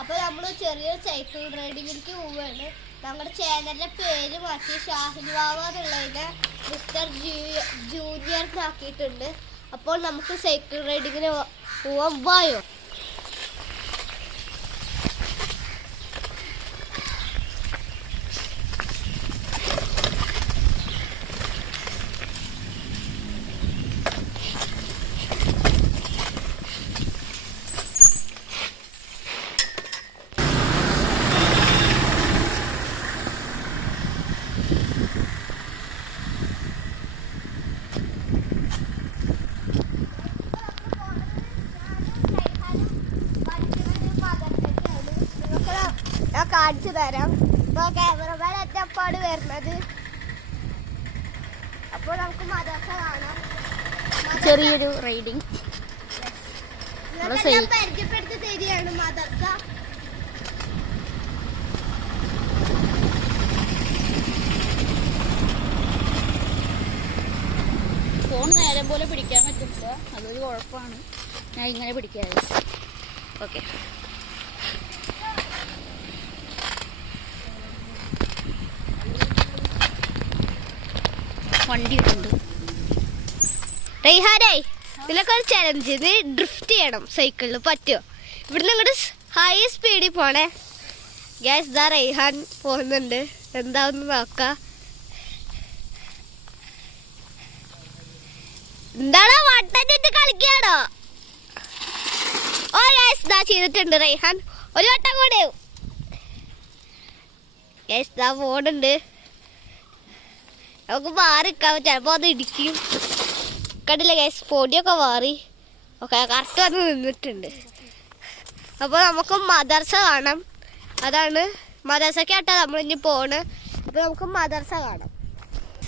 അപ്പൊ നമ്മള് ചെറിയൊരു സൈക്കിൾ റൈഡിങ്ങിലേക്ക് പോവുകയാണ്. ഞങ്ങളുടെ ചാനലിന്റെ പേര് മാറ്റി ഷാഹിൽ വാവ എന്നുള്ളതിനെ മിസ്റ്റർ ജൂനിയർ ആക്കിയിട്ടുണ്ട്. അപ്പോൾ നമുക്ക് സൈക്കിൾ റൈഡിങ്ങിന് പോവാൻ വായോ. കാണിച്ചു തരാം. ക്യാമറമാൻ എത്തപ്പാട് വരുന്നത്. അപ്പോൾ നമുക്ക് മദ്രസ കാണാം. ചെറിയൊരു റൈഡിങ് പരിചയപ്പെടുത്തി തരികയാണ് മദ്രസ. ഫോൺ നേരം പോലെ പിടിക്കാൻ പറ്റില്ല, അതൊരു കുഴപ്പമാണ്. ഞാൻ ഇങ്ങനെ പിടിക്കാതെ. ഓക്കെ, വണ്ടി ഉണ്ട്. റൈഹാനേ, ഇതിലൊക്കെ ഒരു ചലഞ്ച്. ഇത് ഡ്രിഫ്റ്റ് ചെയ്യണം സൈക്കിളിൽ. പറ്റുമോ? ഇവിടുന്ന് ഇങ്ങോട്ട് ഹൈ സ്പീഡിൽ പോണേ. ഗ്യാസ് ദാ റൈഹാൻ പോകുന്നുണ്ട്. എന്താന്ന് നോക്കാം. എന്താണോ വട്ടഞ്ഞിട്ട് കളിക്കാണോ? ഓ ഗ്യാസ് ദാ ചെയ്തിട്ടുണ്ട് റൈഹാൻ. ഒരു വട്ടം കൂടെ ഗ്യാസ് ദാ പോണുണ്ട്. നമുക്ക് മാറിക്കാൻ ചിലപ്പോൾ അത് ഇടിക്കും. കണ്ടില്ല ഗ്യാസ്, പൊടിയൊക്കെ മാറി. ഓക്കെ, കറക്റ്റ് വന്ന് നിന്നിട്ടുണ്ട്. അപ്പോൾ നമുക്ക് മദർസ കാണാം. അതാണ് മദർസക്കാട്ടാ നമ്മളിനി പോണ്. ഇപ്പം നമുക്ക് മദർസ കാണാം.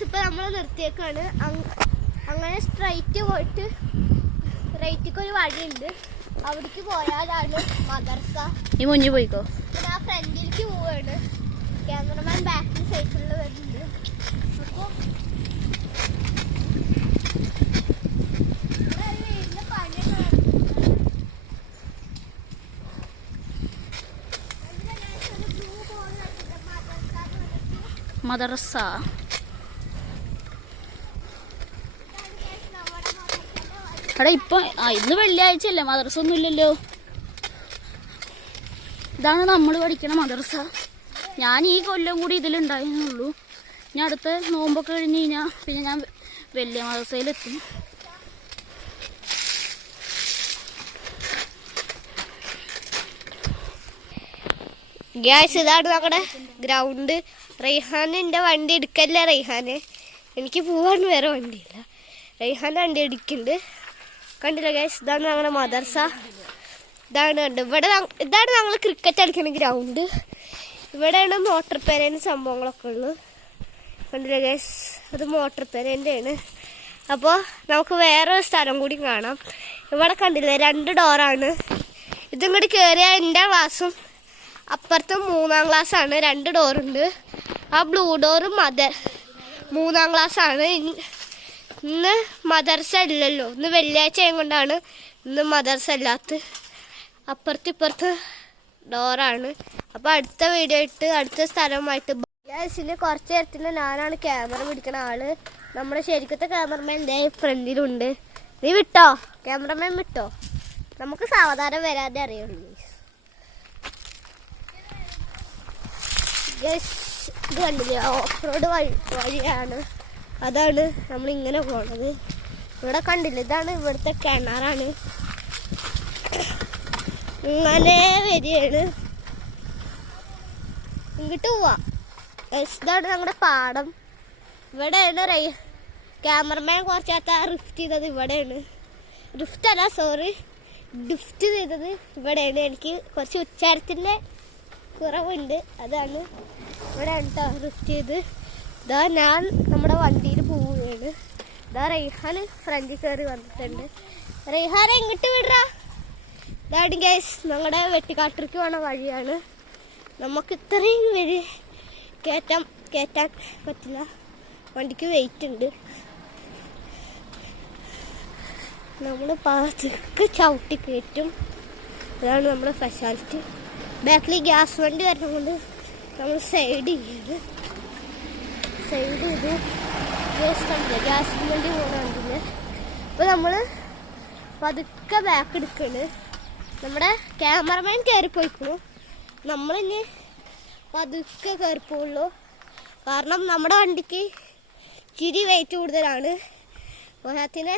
ഇപ്പം നമ്മൾ നിർത്തിയേക്കാണ്. അങ്ങനെ സ്ട്രൈറ്റ് പോയിട്ട് റൈറ്റിക്കൊരു വഴിയുണ്ട്. അവിടേക്ക് പോയാലാണ് മദർസ. ഈ മുന്നിൽ പോയിക്കോ. പിന്നെ ആ ഫ്രണ്ടിലേക്ക് പോവുകയാണ്. ക്യാമറമാൻ ബാക്കിൽ സൈക്കിളിൽ വരുന്നുണ്ട്. അപ്പോൾ മദ്രസ എടാ ഇപ്പൊ ഇന്ന് വെള്ളിയാഴ്ച അല്ലേ, മദ്രസ ഒന്നും ഇല്ലല്ലോ. ഇതാണ് നമ്മൾ പഠിക്കണ മദ്രസ. ഞാൻ ഈ കൊല്ലം കൂടി ഇതിലുണ്ടായിരുന്നുള്ളൂ. ഞാൻ അടുത്ത നോമ്പൊക്കെ കഴിഞ്ഞ് കഴിഞ്ഞാൽ പിന്നെ ഞാൻ വലിയ മദ്രസയിലെത്തും. ഗ്യാസ് ഇതാണ് നമ്മുടെ ഗ്രൗണ്ട്. റൈഹാൻ എൻ്റെ വണ്ടി എടുക്കല്ലേ റൈഹാനെ, എനിക്ക് പോവാൻ വേറെ വണ്ടിയില്ല. റൈഹാൻ്റെ വണ്ടി എടുക്കുന്നുണ്ട്. കണ്ടില്ല ഗ്യാസ്, ഇതാണ് ഞങ്ങളുടെ മദർസ. ഇതാണ് കണ്ട് ഇതാണ് ഞങ്ങൾ ക്രിക്കറ്റ് കളിക്കുന്ന ഗ്രൗണ്ട്. ഇവിടെയാണ് മോട്ടർ പേരേൻ്റെ സംഭവങ്ങളൊക്കെ ഉള്ളത്. കണ്ടില്ല ഗ്യാസ്, അത് മോട്ടർ പേരേൻ്റെ ആണ്. അപ്പോൾ നമുക്ക് വേറൊരു സ്ഥലം കൂടി കാണാം. ഇവിടെ കണ്ടില്ലേ, 2 ഡോറാണ്. ഇതിങ്ങോട്ട് കയറിയാൽ എൻ്റെ ക്ലാസ്സും അപ്പുറത്തും 3-ാം ക്ലാസ്സാണ്. 2 ഡോറുണ്ട്. ആ ബ്ലൂ ഡോറ് 3-ാം ക്ലാസ്സാണ്. ഇന്ന് മദർസ ഇല്ലല്ലോ, ഇന്ന് വെള്ളിയാഴ്ച ആയതുകൊണ്ടാണ് ഇന്ന് മദർസ ഇല്ലാത്ത. അപ്പുറത്ത് ഡോറാണ്. അപ്പോൾ അടുത്ത വീഡിയോ ഇട്ട് അടുത്ത സ്ഥലമായിട്ട് ഗ്യാസിന് കുറച്ച് നേരത്തിന് ഞാനാണ് ക്യാമറ പിടിക്കുന്ന ആള്. നമ്മുടെ ശരിക്കത്തെ ക്യാമറമാൻ എൻ്റെ ഫ്രണ്ടിലുണ്ട്. നീ വിട്ടോ, ക്യാമറമാൻ വിട്ടോ. നമുക്ക് സാവധാനം വരാതെ അറിയുള്ളൂ. ഇത് കണ്ടില്ലേ, ഓഫ് റോഡ് വഴിയാണ്. അതാണ് നമ്മളിങ്ങനെ പോണത്. ഇവിടെ കണ്ടില്ല, ഇതാണ് ഇവിടുത്തെ കിണറാണ്. ഇങ്ങനെ വരികയാണ്. ഇങ്ങോട്ട് പോവാം. ഇതാണ് ഞങ്ങളുടെ പാടം. ഇവിടെയാണ് ക്യാമറമാൻ കുറച്ചാത്ത റിഫ്റ്റ് ചെയ്തത്. ഇവിടെയാണ് ഡിഫ്റ്റ് ചെയ്തത് ഇവിടെയാണ്. എനിക്ക് കുറച്ച് ഉച്ചാരത്തിൻ്റെ കുറവുണ്ട്, അതാണ് ഇവിടെയാണ് കേട്ടോ റിഫ്റ്റ് ചെയ്ത്. ഇതാ ഞാൻ നമ്മുടെ വണ്ടിയിൽ പോവുകയാണ്. ഇതാ റൈഹാൻ ഫ്രണ്ടിൽ കയറി വന്നിട്ടുണ്ട്. റൈഹാനെ ഇങ്ങോട്ട് വിടറാ. ഇതാണ് ഗ്യാസ് ഞങ്ങളുടെ വെട്ടിക്കാട്ടിലേക്ക് പോണ വഴിയാണ്. നമുക്ക് ഇത്രയും കയറ്റാൻ പറ്റില്ല, വണ്ടിക്ക് വെയിറ്റ് ഉണ്ട്. നമ്മൾ പാത്തൊക്കെ ചവിട്ടി കയറ്റും. അതാണ് നമ്മുടെ സ്പെഷ്യാലിറ്റി. ബാക്കിൽ ഗ്യാസ് വണ്ടി വരുന്നതുകൊണ്ട് നമ്മൾ സൈഡ് ചെയ്ത് കണ്ടില്ല, ഗ്യാസ് വണ്ടി പോകുന്നുണ്ടില്ല. അപ്പോൾ നമ്മൾ പതുക്കെ ബാക്ക് എടുക്കണ്. നമ്മുടെ ക്യാമറമാൻ കയറിപ്പോയിക്കണു. നമ്മളിനി പതുക്കെ കയറിപ്പോവുള്ളൂ. കാരണം നമ്മുടെ വണ്ടിക്ക് ഇച്ചിരി വെയിറ്റ് കൂടുതലാണ്. പോരാത്തിന്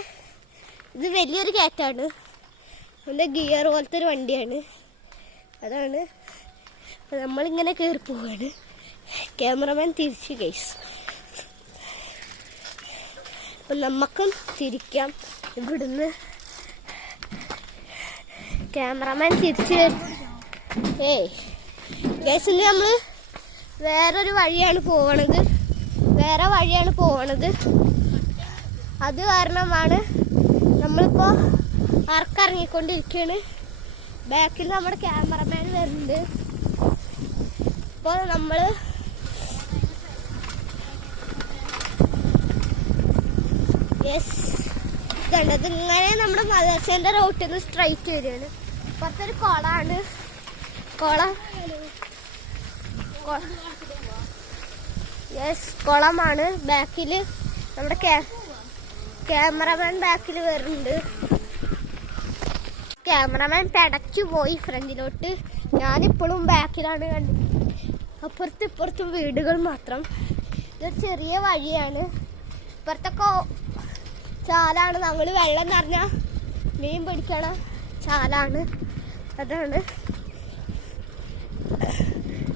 ഇത് വലിയൊരു കയറ്റാണ്. അതിൻ്റെ ഗിയർ പോലത്തെ ഒരു വണ്ടിയാണ്. അതാണ് നമ്മളിങ്ങനെ കയറി പോവാണ്. ക്യാമറമാൻ തിരിച്ച് ഗൈസ്. അപ്പം നമുക്കും തിരിക്കാം. ഇവിടുന്ന് ക്യാമറമാൻ തിരിച്ച് ഗൈസ് നമ്മൾ വേറെ വഴിയാണ് പോവണത്. അത് കാരണമാണ് നമ്മളിപ്പോൾ ഇറങ്ങിക്കൊണ്ടിരിക്കുകയാണ്. ബാക്കിൽ നമ്മുടെ ക്യാമറമാൻ വരുന്നുണ്ട്. ഇപ്പോൾ നമ്മൾ കണ്ടത് ഇങ്ങനെ നമ്മുടെ മദർസേൻ്റെ റോട്ടിൽ നിന്ന് സ്ട്രൈറ്റ് വരികയാണ്. പുറത്തൊരു കുളമാണ്. കുളമാണ്. ബാക്കിൽ നമ്മുടെ ക്യാമറമാൻ ബാക്കിൽ വരുന്നുണ്ട്. ക്യാമറമാൻ പെടച്ചു പോയി ഫ്രണ്ടിലോട്ട്. ഞാനിപ്പോഴും ബാക്കിലാണ് കണ്ടത്. അപ്പുറത്തും വീടുകൾ മാത്രം. ഇതൊരു ചെറിയ വഴിയാണ്. ഇപ്പുറത്തൊക്കെ ചാലാണ്. ഞങ്ങൾ വെള്ളം നിറഞ്ഞാൽ മീൻ പിടിക്കണ ചാലാണ്. അതാണ്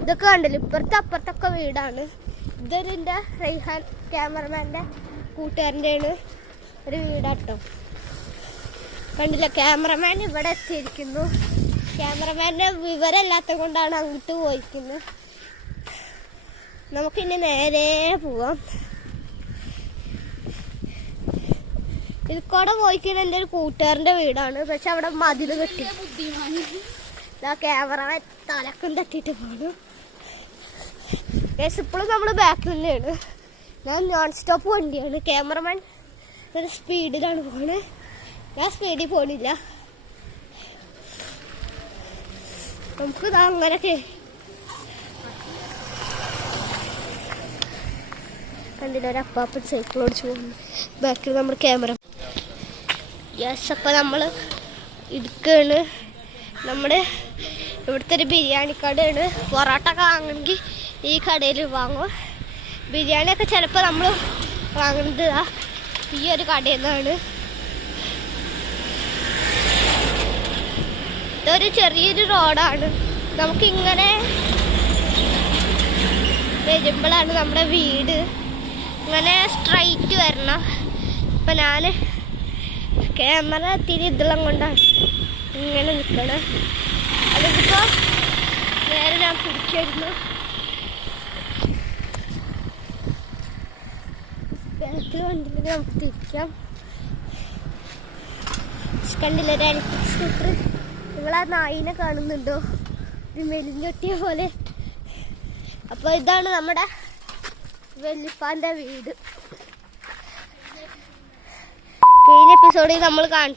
ഇതൊക്കെ കണ്ടില്ല. അപ്പുറത്തൊക്കെ വീടാണ്. ഇതൊരു എൻ്റെ റൈഹാൻ ക്യാമറമാൻ്റെ കൂട്ടുകാരൻ്റെയാണ് ഒരു വീടാട്ടോ. കണ്ടില്ല, ക്യാമറമാൻ ഇവിടെ എത്തിയിരിക്കുന്നു. ക്യാമറമാൻ്റെ വിവരമില്ലാത്ത കൊണ്ടാണ് അങ്ങോട്ട് പോയിരിക്കുന്നത്. നമുക്കിനി നേരെ പോവാം. ഇത് കൂടെ പോയിക്കുന്ന എൻ്റെ ഒരു കൂട്ടുകാരൻ്റെ വീടാണ്. പക്ഷെ അവിടെ മതിൽ കെട്ടി. ക്യാമറമാൻ തലക്കും തട്ടിയിട്ട് പോകണം. ഇപ്പോഴും നമ്മൾ ബാക്കിൽ തന്നെയാണ്. ഞാൻ നോൺ സ്റ്റോപ്പ് വണ്ടിയാണ്. ക്യാമറമാൻ ഒരു സ്പീഡിലാണ് പോണത്. ഞാൻ സ്പീഡിൽ പോണില്ല. നമുക്ക് അങ്ങനെയൊക്കെ കണ്ടില്ല, ഒരു അപ്പാപ്പൻ സൈക്കിൾ ഓടിച്ച് പോകുന്നു. ബാക്കിൽ നമ്മുടെ ക്യാമറ. അപ്പം നമ്മൾ ഇടുക്കാണ്. നമ്മുടെ ഇവിടുത്തെ ഒരു ബിരിയാണി കടയാണ്. പൊറോട്ട ഒക്കെ വാങ്ങണമെങ്കിൽ ഈ കടയിൽ വാങ്ങും. ബിരിയാണിയൊക്കെ ചിലപ്പോൾ നമ്മൾ വാങ്ങുന്നത് ഈ ഒരു കടയിൽ നിന്നാണ്. ഇതൊരു ചെറിയൊരു റോഡാണ്. നമുക്കിങ്ങനെ വരുമ്പോഴാണ് നമ്മുടെ വീട്. ഇങ്ങനെ സ്ട്രൈറ്റ് വരണം. ഇപ്പം ഞാൻ ക്യാമറ ഇത്തിരി ഇതെല്ലാം കൊണ്ടാണ് ഇങ്ങനെ നിൽക്കണം. അതിപ്പോൾ നേരെ ഞാൻ പിടിക്കായിരുന്നു. ബാക്കിൽ വണ്ടിയിൽ നമുക്ക് തിരിക്കാം. കണ്ടില്ല, ഒരു ഇലക്ട്രിക് സ്കൂട്ടർ. നിങ്ങളാ നായിനെ കാണുന്നുണ്ടോ? ഒരു മെലിഞ്ഞൊട്ടിയ പോലെ. അപ്പോൾ ഇതാണ് നമ്മുടെ വല്യപ്പാൻ്റെ വീട്. കഴിഞ്ഞ എപ്പിസോഡിൽ നമ്മൾ കാണിച്ചു